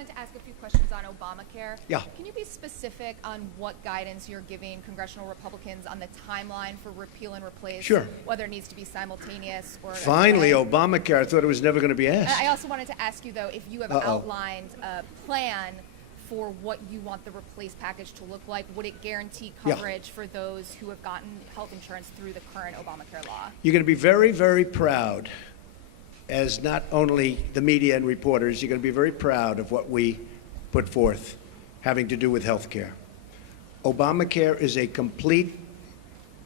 wanted to ask a few questions on Obamacare. Yeah. Can you be specific on what guidance you're giving congressional Republicans on the timeline for repeal and replace? Sure. Whether it needs to be simultaneous or... Finally, Obamacare. I thought it was never going to be asked. I also wanted to ask you, though, if you have outlined a plan for what you want the replace package to look like. Would it guarantee coverage for those who have gotten health insurance through the current Obamacare law? You're going to be very, very proud, as not only the media and reporters, you're going to be very proud of what we put forth having to do with health care. Obamacare is a complete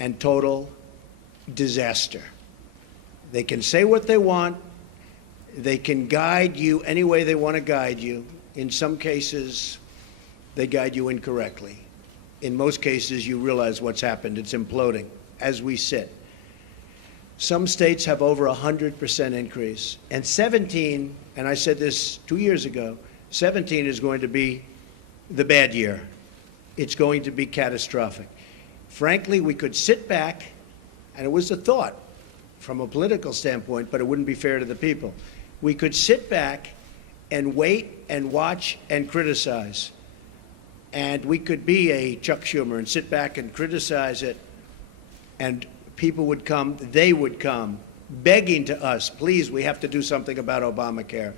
and total disaster. They can say what they want. They can guide you any way they want to guide you. In some cases, they guide you incorrectly. In most cases, you realize what's happened. It's imploding as we sit. Some states have over 100% increase. And 17, and I said this 2 years ago, 17 is going to be the bad year. It's going to be catastrophic. Frankly, we could sit back, and it was a thought from a political standpoint, but it wouldn't be fair to the people. We could sit back and wait and watch and criticize. And we could be a Chuck Schumer and sit back and criticize it, and people would come, they would come, begging to us, please, we have to do something about Obamacare.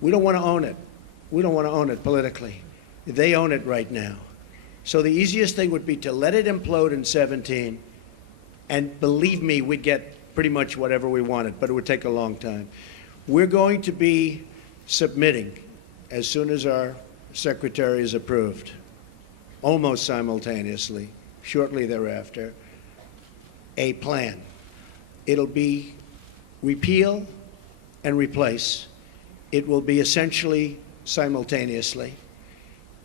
We don't want to own it. We don't want to own it politically. They own it right now. So the easiest thing would be to let it implode in 17, and believe me, we'd get pretty much whatever we wanted, but it would take a long time. We're going to be submitting, as soon as our secretary is approved, almost simultaneously, shortly thereafter, a plan. It'll be repeal and replace. It will be essentially simultaneously.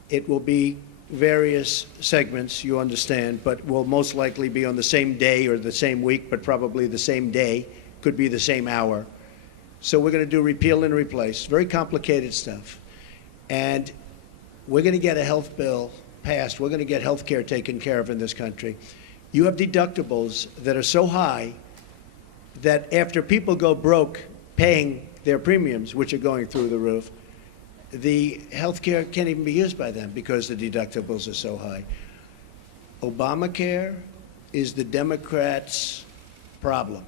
It will be various segments, you understand, but will most likely be on the same day or the same week, but probably the same day, could be the same hour. So we're going to do repeal and replace, very complicated stuff. And we're going to get a health bill passed. We're going to get health care taken care of in this country. You have deductibles that are so high that after people go broke paying their premiums, which are going through the roof, the health care can't even be used by them because the deductibles are so high. Obamacare is the Democrats' problem.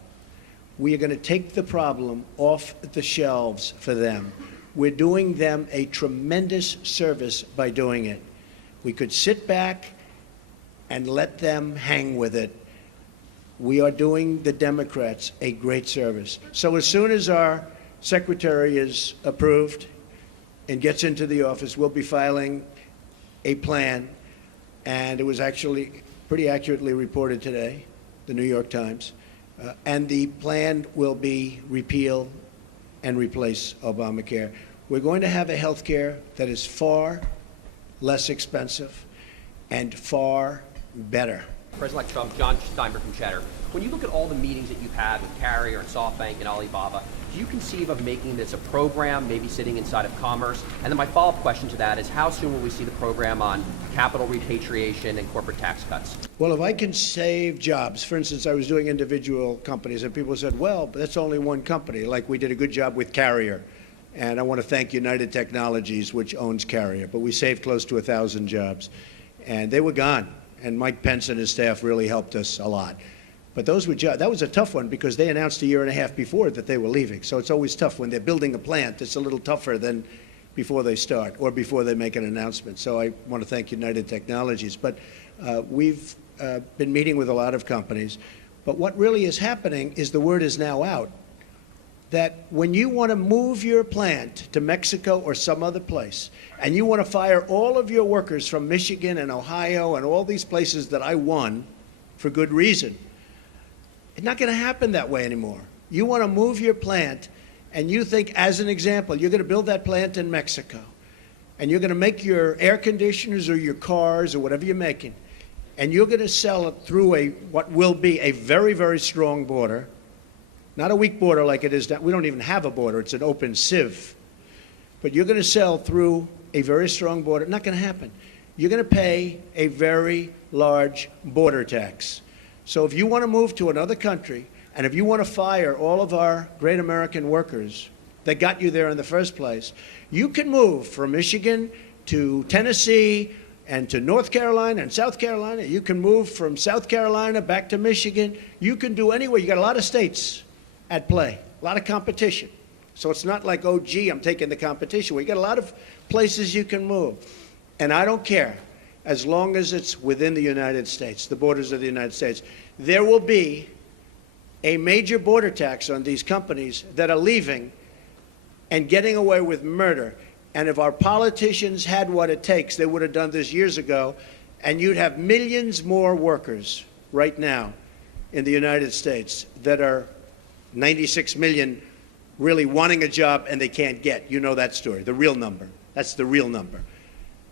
We are going to take the problem off the shelves for them. We're doing them a tremendous service by doing it. We could sit back and let them hang with it. We are doing the Democrats a great service. So as soon as our secretary is approved and gets into the office, we'll be filing a plan. And it was actually pretty accurately reported today, the New York Times. And the plan will be repeal and replace Obamacare. We're going to have a health care that is far less expensive and far better. President-elect Trump, John Steinberg from Cheddar. When you look at all the meetings that you've had with Carrier and SoftBank and Alibaba, do you conceive of making this a program, maybe sitting inside of Commerce? And then my follow-up question to that is, how soon will we see the program on capital repatriation and corporate tax cuts? Well, if I can save jobs, for instance, I was doing individual companies, and people said, well, but that's only one company, like we did a good job with Carrier. And I want to thank United Technologies, which owns Carrier. But we saved close to 1,000 jobs. And they were gone. And Mike Pence and his staff really helped us a lot. But those were that was a tough one because they announced a year and a half before that they were leaving. So it's always tough when they're building a plant. It's a little tougher than before they start or before they make an announcement. So I want to thank United Technologies. But we've been meeting with a lot of companies. But what really is happening is the word is now out that when you want to move your plant to Mexico or some other place, and you want to fire all of your workers from Michigan and Ohio and all these places that I won for good reason, it's not going to happen that way anymore. You want to move your plant, and you think, as an example, you're going to build that plant in Mexico, and you're going to make your air conditioners or your cars or whatever you're making, and you're going to sell it through what will be a very, very strong border. Not a weak border like it is now. We don't even have a border. It's an open sieve. But you're going to sell through a very strong border. Not going to happen. You're going to pay a very large border tax. So if you want to move to another country, and if you want to fire all of our great American workers that got you there in the first place. You can move from Michigan to Tennessee and to North Carolina and South Carolina. You can move from South Carolina back to Michigan. You can do anywhere. You got a lot of states at play, a lot of competition. So it's not like, oh, gee, I'm taking the competition. We got a lot of places you can move. And I don't care, as long as it's within the United States, the borders of the United States. There will be a major border tax on these companies that are leaving and getting away with murder. And if our politicians had what it takes, they would have done this years ago, and you'd have millions more workers right now in the United States that are 96 million really wanting a job and they can't get. You know that story, the real number. That's the real number.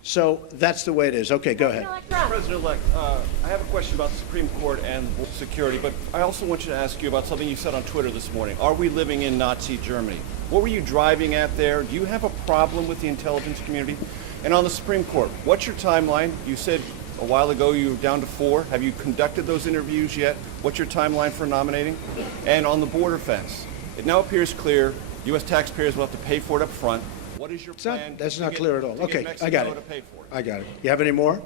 So that's the way it is. Okay, go ahead. President-elect, I have a question about the Supreme Court and security, but I also want you to ask you about something you said on Twitter this morning. Are we living in Nazi Germany? What were you driving at there? Do you have a problem with the intelligence community? And on the Supreme Court, what's your timeline? You said a while ago you were down to 4. Have you conducted those interviews yet? What's your timeline for nominating? And on the border fence, it now appears clear U.S. taxpayers will have to pay for it up front. What is your plan? That's not clear at all. Okay, I got it. I got it. You have any more?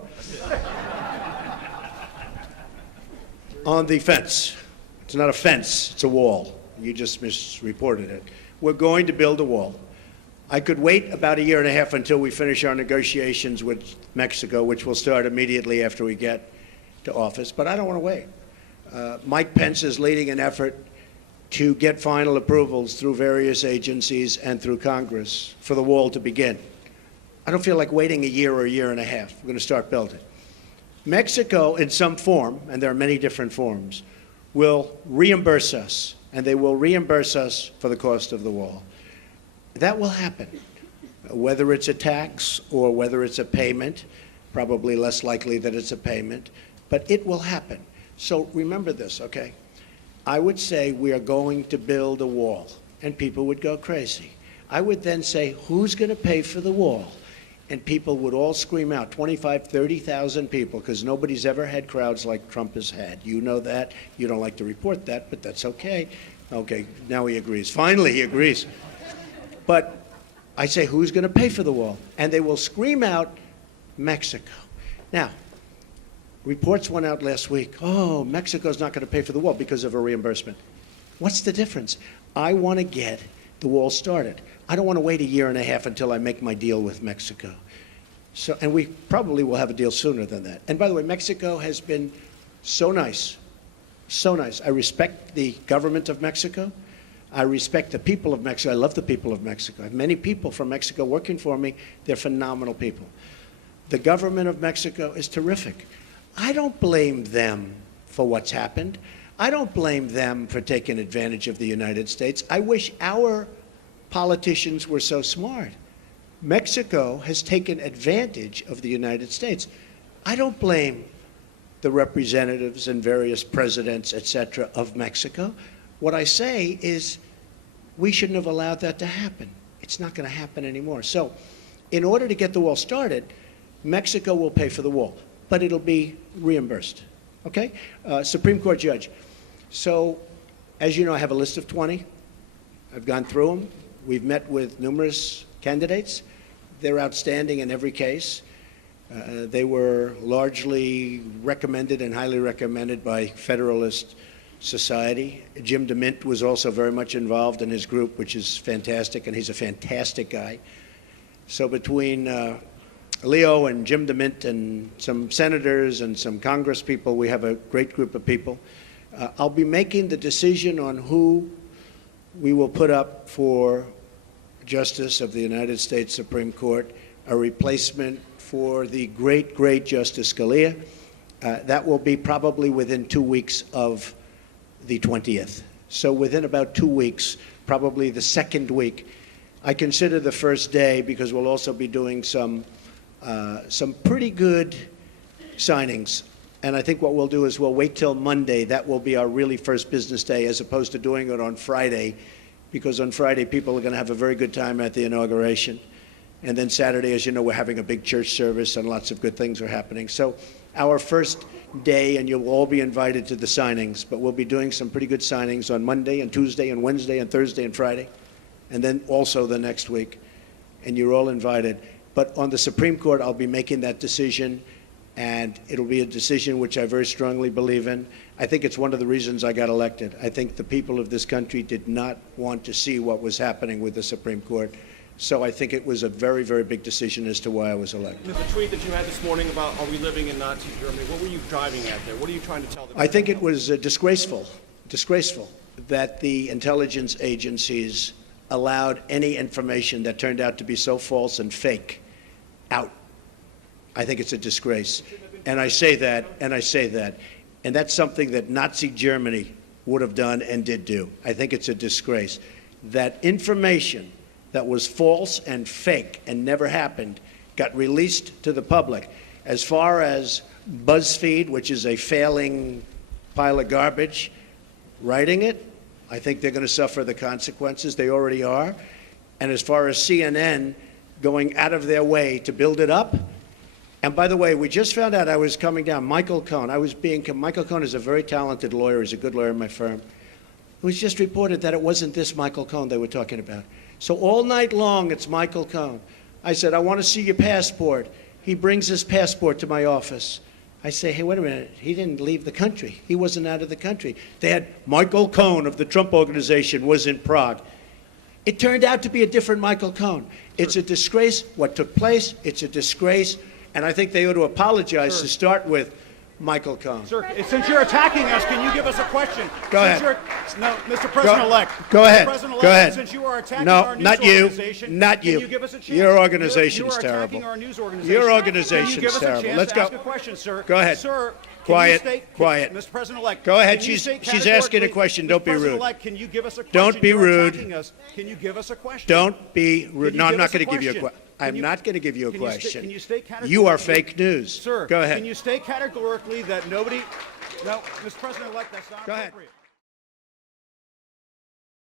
On the fence. It's not a fence, it's a wall. You just misreported it. We're going to build a wall. I could wait about a year and a half until we finish our negotiations with Mexico, which will start immediately after we get to office, but I don't want to wait. Mike Pence is leading an effort to get final approvals through various agencies and through Congress for the wall to begin. I don't feel like waiting a year or a year and a half. We're going to start building. Mexico, in some form, and there are many different forms, will reimburse us, and they will reimburse us for the cost of the wall. That will happen, whether it's a tax or whether it's a payment, probably less likely that it's a payment, but it will happen. So remember this, okay? I would say we are going to build a wall, and people would go crazy. I would then say, who's going to pay for the wall? And people would all scream out, 25, 30,000 people, because nobody's ever had crowds like Trump has had. You know that. You don't like to report that, but that's okay. Okay, now he agrees. Finally, he agrees. But I say, who's going to pay for the wall? And they will scream out, Mexico. Now, reports went out last week, oh, Mexico's not going to pay for the wall because of a reimbursement. What's the difference? I want to get the wall started. I don't want to wait a year and a half until I make my deal with Mexico. So, and we probably will have a deal sooner than that. And by the way, Mexico has been so nice, so nice. I respect the government of Mexico. I respect the people of Mexico. I love the people of Mexico. I have many people from Mexico working for me. They're phenomenal people. The government of Mexico is terrific. I don't blame them for what's happened. I don't blame them for taking advantage of the United States. I wish our politicians were so smart. Mexico has taken advantage of the United States. I don't blame the representatives and various presidents, et cetera, of Mexico. What I say is we shouldn't have allowed that to happen. It's not going to happen anymore. So in order to get the wall started, Mexico will pay for the wall, but it'll be reimbursed, okay? Supreme Court judge. So, as you know, I have a list of 20. I've gone through them. We've met with numerous candidates. They're outstanding in every case. They were largely recommended and highly recommended by Federalist Society. Jim DeMint was also very much involved in his group, which is fantastic, and he's a fantastic guy. So between Leo and Jim DeMint and some senators and some Congress people, we have a great group of people. I'll be making the decision on who we will put up for Justice of the United States Supreme Court, a replacement for the great, great Justice Scalia. That will be probably within 2 weeks of the 20th. So within about 2 weeks, probably the second week. I consider the first day because we'll also be doing some pretty good signings. And I think what we'll do is we'll wait till Monday. That will be our really first business day, as opposed to doing it on Friday, because on Friday people are going to have a very good time at the inauguration. And then Saturday, as you know, we're having a big church service and lots of good things are happening. So our first day, and you'll all be invited to the signings, but we'll be doing some pretty good signings on Monday and Tuesday and Wednesday and Thursday and Friday. and then also the next week, and you're all invited. But on the Supreme Court, I'll be making that decision, and it'll be a decision which I very strongly believe in. I think it's one of the reasons I got elected. I think the people of this country did not want to see what was happening with the Supreme Court. So I think it was a very, very big decision as to why I was elected. The tweet that you had this morning about are we living in Nazi Germany, what were you driving at there? What are you trying to tell them? I think it was disgraceful that the intelligence agencies allowed any information that turned out to be so false and fake out. I think it's a disgrace. And I say that. And that's something that Nazi Germany would have done and did do. I think it's a disgrace. That information that was false and fake and never happened got released to the public. As far as BuzzFeed, which is a failing pile of garbage, writing it, I think they're going to suffer the consequences. They already are. And as far as CNN going out of their way to build it up, and by the way, we just found out I was coming down. Michael Cohen. Michael Cohen is a very talented lawyer. He's a good lawyer in my firm. It was just reported that it wasn't this Michael Cohen they were talking about. So all night long, it's Michael Cohen. I said, I want to see your passport. He brings his passport to my office. I say, hey, wait a minute. He didn't leave the country. He wasn't out of the country. They had Michael Cohen of the Trump Organization was in Prague. It turned out to be a different Michael Cohen. It's a disgrace what took place. It's a disgrace. And I think they ought to apologize to start with Michael Cohen. Sir, since you're attacking us, can you give us a question? Go ahead. No, Mr. President-elect. Go ahead. Go ahead. Since you are attacking no, our news not you. organization, Not you. Can you give us a chance? Your organization's you are terrible. Attacking our news organization. Your organization's Can you give us terrible. A chance Let's to go. Ask a question, sir. Go ahead. Sir, Quiet. Quiet. Mr. President-elect. Go ahead. She's asking a question. Don't be rude. Can you give us a question? Don't be You're rude. attacking us. Can you give us a question? Don't be rude. No, I'm not going to give you a question. question. I'm not going to give you a question. Can you state categorically? You are fake news. Sir, go ahead. Can you state categorically that nobody... No, Mr. President-elect, that's not Go ahead. appropriate.